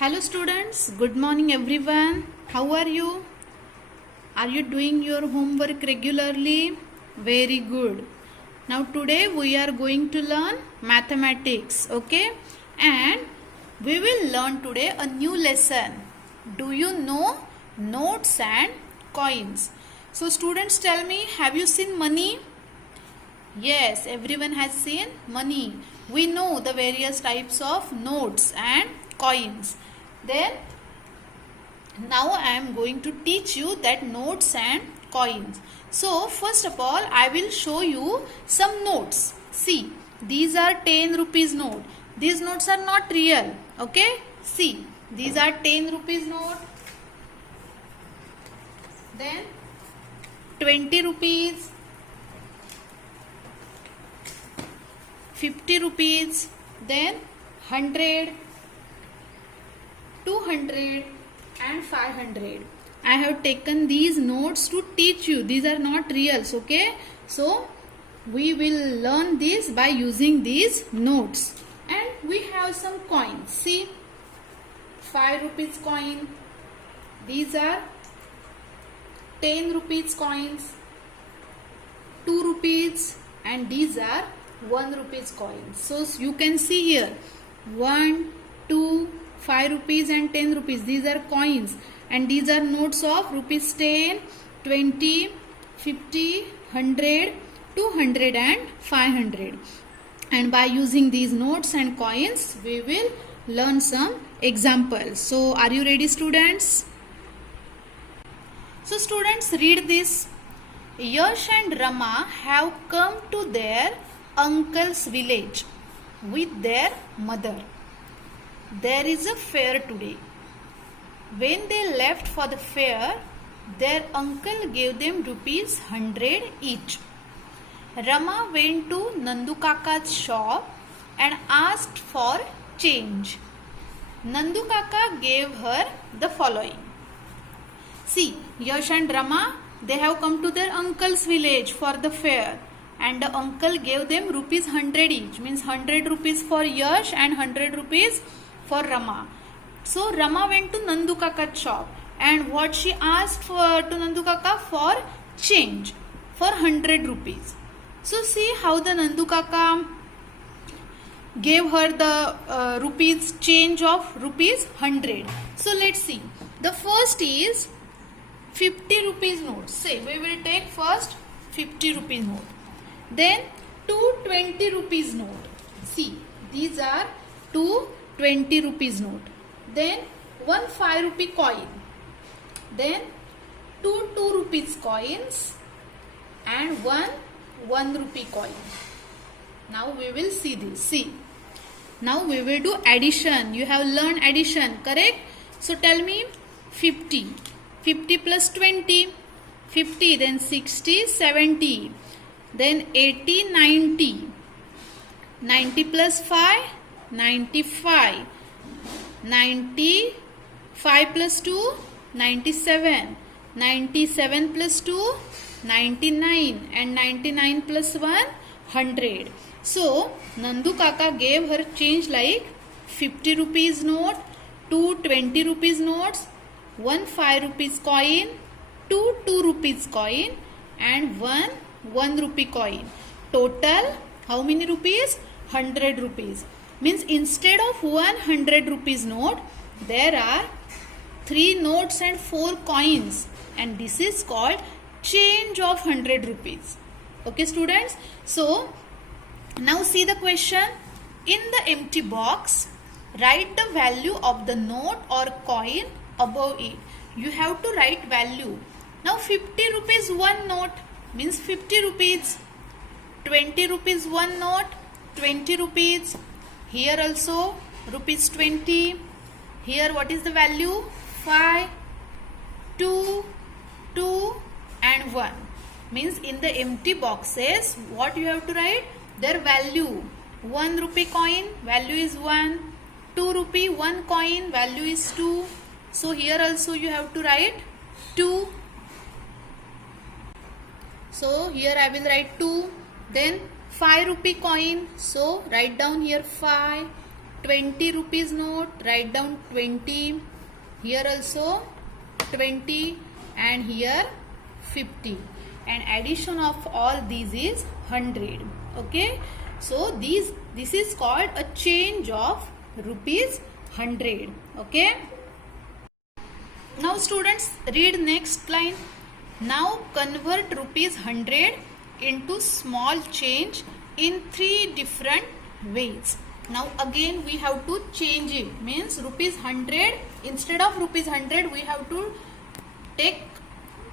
Hello students, good morning everyone. How are you? Are you doing your homework regularly? Very good. Now today we are going to learn mathematics, okay? And we will learn today a new lesson. Do you know notes and coins? So students, tell me, have you seen money? Yes, everyone has seen money. We know the various types of notes and coins. Then now I am going to teach you that notes and coins. So first of all, I will show you some notes. See, these are 10 rupees note. These notes are not real. Okay? See, these are 10 rupees note. Then 20 rupees. 50 rupees. Then 100. 200 and 500. I have taken these notes to teach you. These are not reals, okay? So we will learn this by using these notes. And we have some coins. See, 5 rupees coin. These are 10 rupees coins. 2 rupees, and these are 1 rupees coins. So you can see here 1, 2, 5 rupees and 10 rupees. These are coins, and these are notes of rupees 10, 20, 50, 100, 200 and 500. And by using these notes and coins, we will learn some examples. So are you ready, students? So students, read this. Yash and Rama have come to their uncle's village with their mother. There is a fair today. When they left for the fair, their uncle gave them rupees 100 each. Rama went to Nandu Kaka's shop and asked for change. Nandu Kaka gave her the following. See, Yash and Rama, they have come to their uncle's village for the fair, and the uncle gave them rupees 100 each, means 100 rupees for Yash and 100 rupees for Rama. So Rama went to Nandu Kaka's shop, and what she asked to Nandu Kaka? For change, for 100 rupees. So see how the Nandu Kaka gave her the rupees change of rupees 100. So let's see. The first is 50 rupees note. Say we will take first 50 rupees note. Then 220 rupees note. See, these are 220 rupees note. Then 1 5 rupee coin. Then 2 rupees coins and 1 rupee coin. Now we will see this. See, now we will do addition. You have learned addition, correct? So tell me 50. 50 plus 20. 50, then 60, 70. Then 80, 90. 90 plus 5, 95. 95 plus 2, 97. 97 plus 2, 99. And 99 plus 1, 100. So, Nandu Kaka gave her change like 50 rupees note, 2 20 rupees notes, 1 5 rupees coin, 2 rupees coin and 1 rupee coin. Total how many rupees? 100 rupees. Means instead of 100 rupees note, there are 3 notes and 4 coins, and this is called change of 100 rupees. Okay students? So now see the question. In the empty box, write the value of the note or coin above it. You have to write value. Now 50 rupees 1 note means 50 rupees. 20 rupees 1 note, 20 rupees. Here also rupees 20. Here what is the value? 5, 2 and 1. Means in the empty boxes, what you have to write? Their value. 1 rupee coin, value is 1. 2 rupee, 1 coin, value is 2. So here also you have to write 2. So here I will write 2. Then 5 rupee coin. So write down here 5. 20 rupees note, write down 20. Here also 20 and here 50. And addition of all these is 100. Okay. So this is called a change of rupees 100. Okay. Now students, read next line. Now convert rupees 100 into small change in 3 different ways. Now again we have to change it. Means rupees 100, instead of rupees 100 we have to take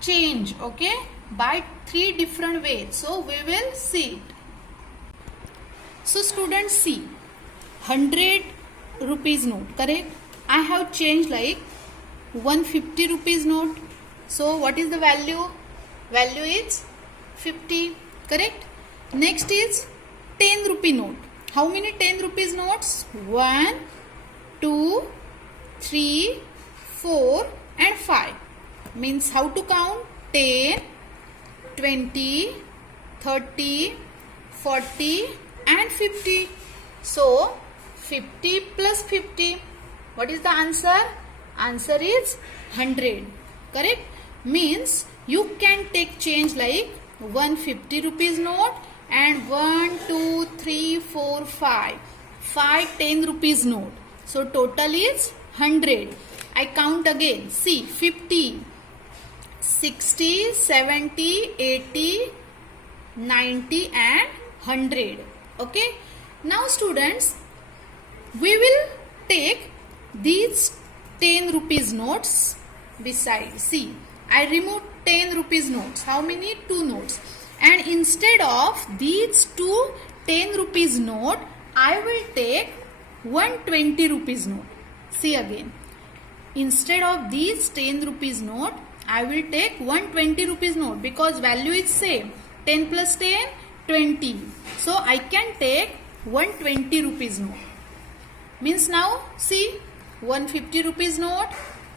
change, okay, by 3 different ways. So we will see it. So students, see, 100 rupees note, correct? I have changed like 150 rupees note. So what is the value? Value is 50, correct? Next is 10 rupee note. How many 10 rupees notes? 1, 2, 3, 4 and 5. Means how to count? 10, 20, 30, 40 and 50. So 50 plus 50. What is the answer? Answer is 100. Correct? Means you can take change like 150 rupees note and 1, 2, 3, 4, 5. 5 10 rupees note. So total is 100. I count again. See, 50, 60, 70, 80, 90 and 100. Okay. Now students, we will take these 10 rupees notes beside. See, I removed 10 rupees notes. How many? 2 notes. And instead of these 2 10 rupees note, I will take 120 rupees note. See again. Instead of these 10 rupees note, I will take 120 rupees note because value is same. 10 plus 10, 20. So I can take 120 rupees note. Means now see, 150 rupees note,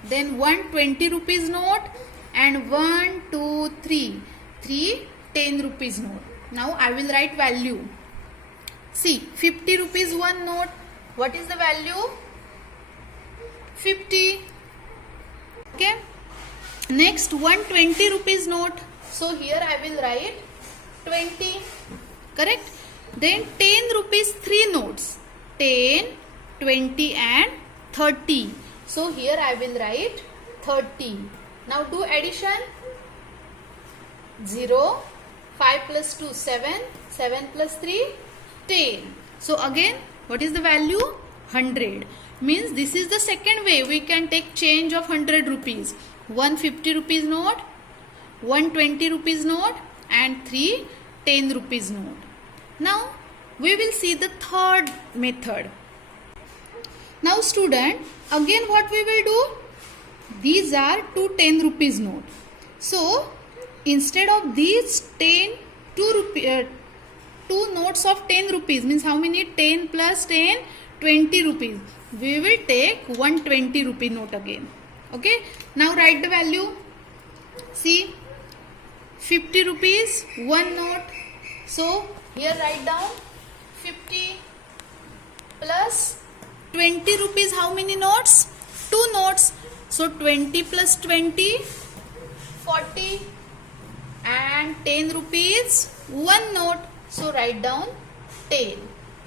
then 120 rupees note and 1, 2, 3. 3 10 rupees note. Now I will write value. See, 50 rupees one note. What is the value? 50. Okay. Next 120 rupees note. So here I will write 20. Correct. Then 10 rupees 3 notes. 10, 20 and 30. So here I will write 30. Now do addition. 0, 5 plus 2, 7, 7 plus 3, 10. So again, what is the value? 100. Means this is the second way we can take change of 100 rupees. 150 rupees note, 120 rupees note and 3 10 rupees note. Now we will see the third method. Now student, again what we will do? These are 2 10 rupees note. So instead of these 2 notes of 10 rupees, means how many? 10 plus 10, 20 rupees. We will take 120 rupee note again. Okay. Now write the value. See, 50 rupees, one note. So here write down 50 plus 20 rupees. How many notes? 2 notes. So 20 plus 20, 40 and 10 rupees, one note. So write down 10.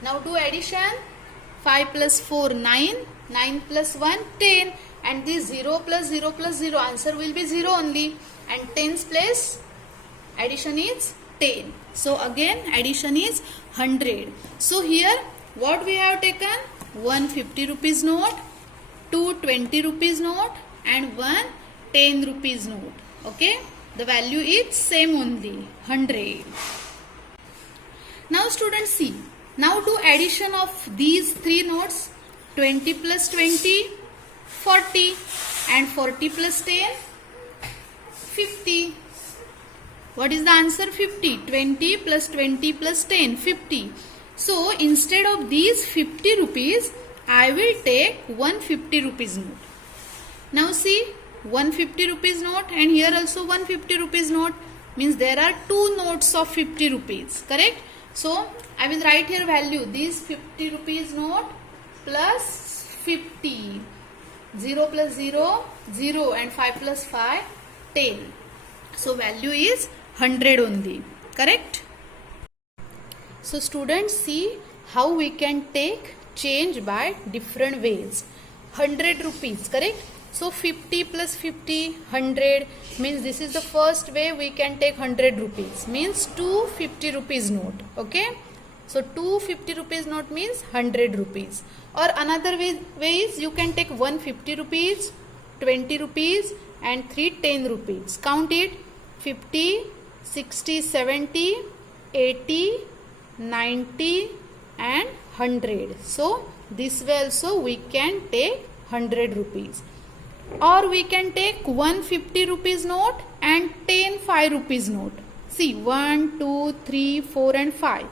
Now do addition. 5 plus 4, 9. 9 plus 1, 10. And this 0 plus 0 plus 0, answer will be 0 only. And 10's place, addition is 10. So again addition is 100. So here what we have taken? 150 rupees note, 2 20 rupees note and 1 10 rupees note. Okay. The value is same only, 100. Now students, see. Now do addition of these 3 notes. 20 plus 20, 40 and 40 plus 10, 50. What is the answer? 50. 20 plus 20 plus 10, 50. So instead of these 50 rupees, I will take 150 rupees note. Now see, 150 rupees note and here also 150 rupees note. Means there are 2 notes of 50 rupees. Correct? So I will write here value. These 50 rupees note plus 50. 0 plus 0, 0, and 5 plus 5, 10. So value is 100 only. Correct? So students, see how we can take change by different ways. 100 rupees, correct? So 50 plus 50, 100 means this is the first way we can take 100 rupees. Means 250 rupees note. Okay? So 250 rupees note means 100 rupees. Or another way is you can take 150 rupees, 20 rupees and 3 10 rupees. Count it. 50, 60, 70, 80, 90 and 100. So this way also we can take 100 rupees. Or we can take 150 rupees note and 10 5 rupees note. See 1, 2, 3, 4 and 5.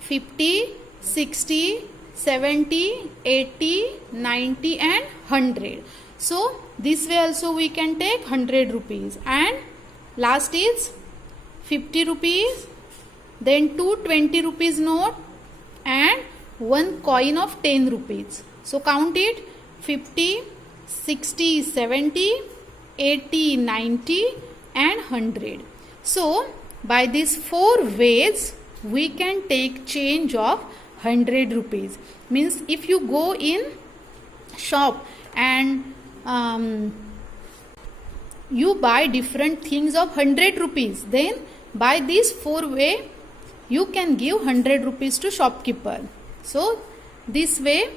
50, 60, 70, 80, 90 and 100. So this way also we can take 100 rupees. And last is 50 rupees, then 2 20 rupees note and 1 coin of 10 rupees. So count it. 50, 60, 70, 80, 90 and 100. So by these 4 ways we can take change of 100 rupees. Means if you go in shop and you buy different things of 100 rupees, then by these 4 way you can give 100 rupees to shopkeeper. So this way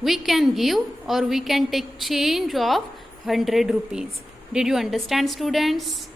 we can give or we can take change of 100 rupees. Did you understand, students?